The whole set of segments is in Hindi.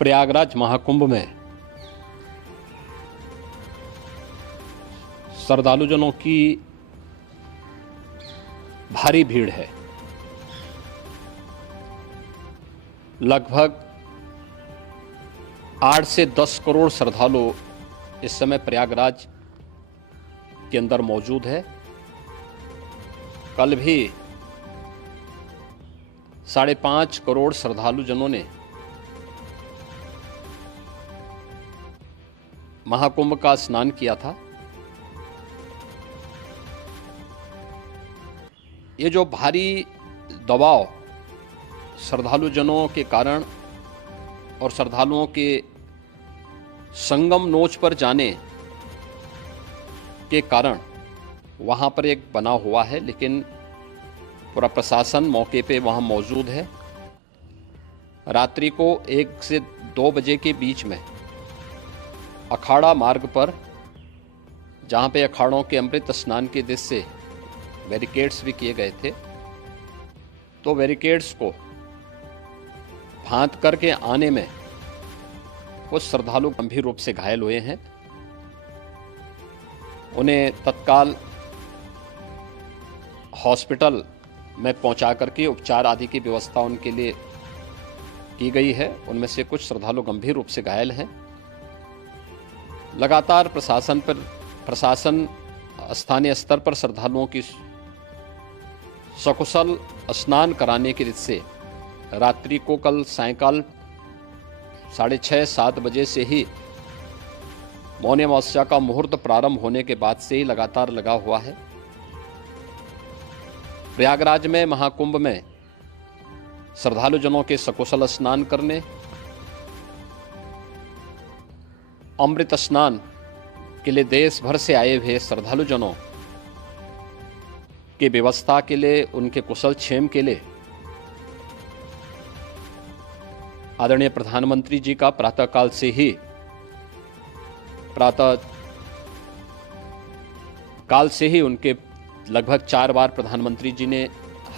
प्रयागराज महाकुंभ में श्रद्धालुजनों की भारी भीड़ है। लगभग 8 से 10 करोड़ श्रद्धालु इस समय प्रयागराज के अंदर मौजूद है। कल भी 5.5 करोड़ श्रद्धालुजनों ने महाकुंभ का स्नान किया था। ये जो भारी दबाव श्रद्धालुजनों के कारण और श्रद्धालुओं के संगम नोच पर जाने के कारण वहाँ पर एक बना हुआ है, लेकिन पूरा प्रशासन मौके पे वहाँ मौजूद है। रात्रि को 1 से 2 बजे के बीच में अखाड़ा मार्ग पर, जहाँ पे अखाड़ों के अमृत स्नान के दृश्य से बैरिकेड्स भी किए गए थे, तो बैरिकेड्स को फांद करके आने में कुछ श्रद्धालु गंभीर रूप से घायल हुए हैं। उन्हें तत्काल हॉस्पिटल में पहुंचा करके उपचार आदि की व्यवस्था उनके लिए की गई है। उनमें से कुछ श्रद्धालु गंभीर रूप से घायल हैं। लगातार प्रशासन स्थानीय स्तर पर श्रद्धालुओं की सकुशल स्नान कराने की रीत से रात्रि को कल सायंकाल 6:30-7 बजे से ही मौनी अमावस्या का मुहूर्त प्रारंभ होने के बाद से ही लगातार लगा हुआ है। प्रयागराज में महाकुंभ में श्रद्धालुजनों के सकुशल स्नान करने, अमृत स्नान के लिए देश भर से आए हुए श्रद्धालुजनों की व्यवस्था के लिए, उनके कुशल क्षेम के लिए आदरणीय प्रधानमंत्री जी का प्रातःकाल से ही उनके लगभग 4 बार प्रधानमंत्री जी ने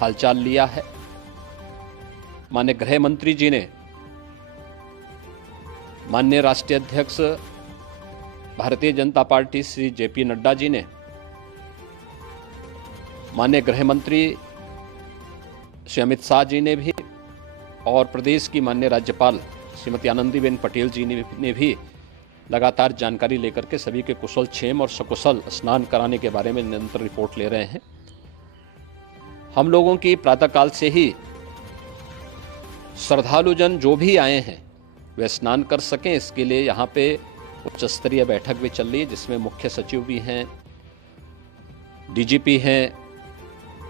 हालचाल लिया है। माननीय गृह मंत्री जी ने, माननीय राष्ट्रीय अध्यक्ष भारतीय जनता पार्टी श्री जेपी नड्डा जी ने, माननीय गृह मंत्री श्री अमित शाह जी ने भी, और प्रदेश की माननीय राज्यपाल श्रीमती आनंदीबेन पटेल जी ने भी लगातार जानकारी लेकर के सभी के कुशल क्षेम और सकुशल स्नान कराने के बारे में निरंतर रिपोर्ट ले रहे हैं। हम लोगों की प्रातःकाल से ही श्रद्धालुजन जो भी आए हैं वे स्नान कर सकें, इसके लिए यहाँ पे उच्च स्तरीय बैठक भी चल रही है, जिसमें मुख्य सचिव भी हैं, डीजीपी हैं,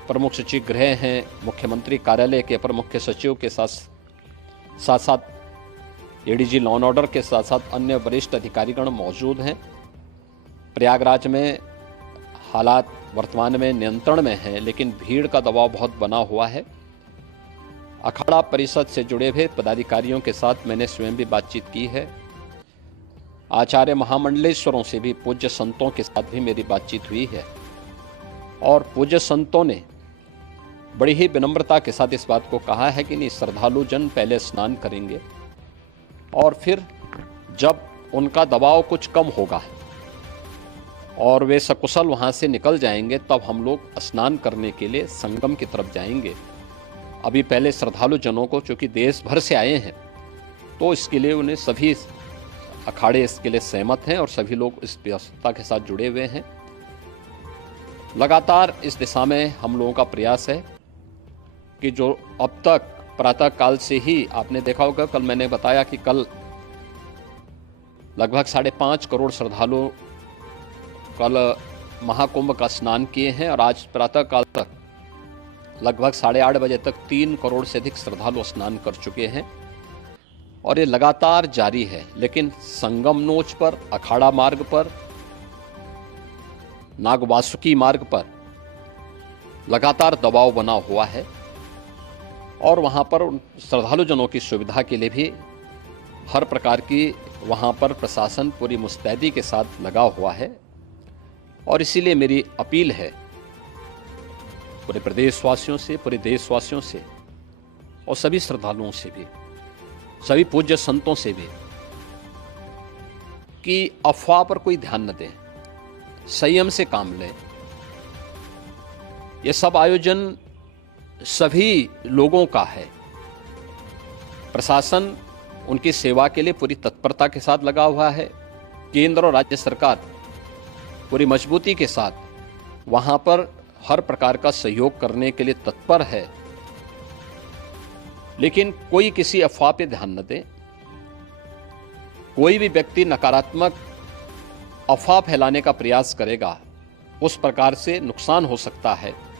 प्रमुख सचिव गृह हैं, मुख्यमंत्री कार्यालय के अपर मुख्य सचिव के साथ एडीजी लॉ एंड ऑर्डर के साथ साथ अन्य वरिष्ठ अधिकारीगण मौजूद हैं। प्रयागराज में हालात वर्तमान में नियंत्रण में हैं, लेकिन भीड़ का दबाव बहुत बना हुआ है। अखाड़ा परिषद से जुड़े हुए पदाधिकारियों के साथ मैंने स्वयं भी बातचीत की है। आचार्य महामंडलेश्वरों से भी, पूज्य संतों के साथ भी मेरी बातचीत हुई है, और पूज्य संतों ने बड़ी ही विनम्रता के साथ इस बात को कहा है कि नहीं, श्रद्धालु जन पहले स्नान करेंगे और फिर जब उनका दबाव कुछ कम होगा और वे सकुशल वहाँ से निकल जाएंगे, तब हम लोग स्नान करने के लिए संगम की तरफ जाएंगे। अभी पहले श्रद्धालु जनों को, चूँकि देश भर से आए हैं, तो इसके लिए उन्हें सभी अखाड़े इसके लिए सहमत हैं और सभी लोग इस व्यवस्था के साथ जुड़े हुए हैं। लगातार इस दिशा में हम लोगों का प्रयास है कि जो अब तक प्रातःकाल से ही आपने देखा होगा, कल मैंने बताया कि कल लगभग 5.5 करोड़ श्रद्धालु कल महाकुंभ का स्नान किए हैं, और आज प्रातःकाल तक लगभग 8:30 बजे तक 3 करोड़ से अधिक श्रद्धालु स्नान कर चुके हैं, और ये लगातार जारी है। लेकिन संगम नोच पर, अखाड़ा मार्ग पर, नागवासुकी मार्ग पर लगातार दबाव बना हुआ है, और वहाँ पर श्रद्धालुजनों की सुविधा के लिए भी हर प्रकार की वहाँ पर प्रशासन पूरी मुस्तैदी के साथ लगा हुआ है। और इसीलिए मेरी अपील है पूरे प्रदेशवासियों से, पूरे देशवासियों से और सभी श्रद्धालुओं से भी सभी पूज्य संतों से भी कि अफवाह पर कोई ध्यान न दें, संयम से काम लें। ये सब आयोजन सभी लोगों का है। प्रशासन उनकी सेवा के लिए पूरी तत्परता के साथ लगा हुआ है। केंद्र और राज्य सरकार पूरी मजबूती के साथ वहां पर हर प्रकार का सहयोग करने के लिए तत्पर है। लेकिन कोई किसी अफवाह पे ध्यान न दे। कोई भी व्यक्ति नकारात्मक अफवाह फैलाने का प्रयास करेगा, उस प्रकार से नुकसान हो सकता है।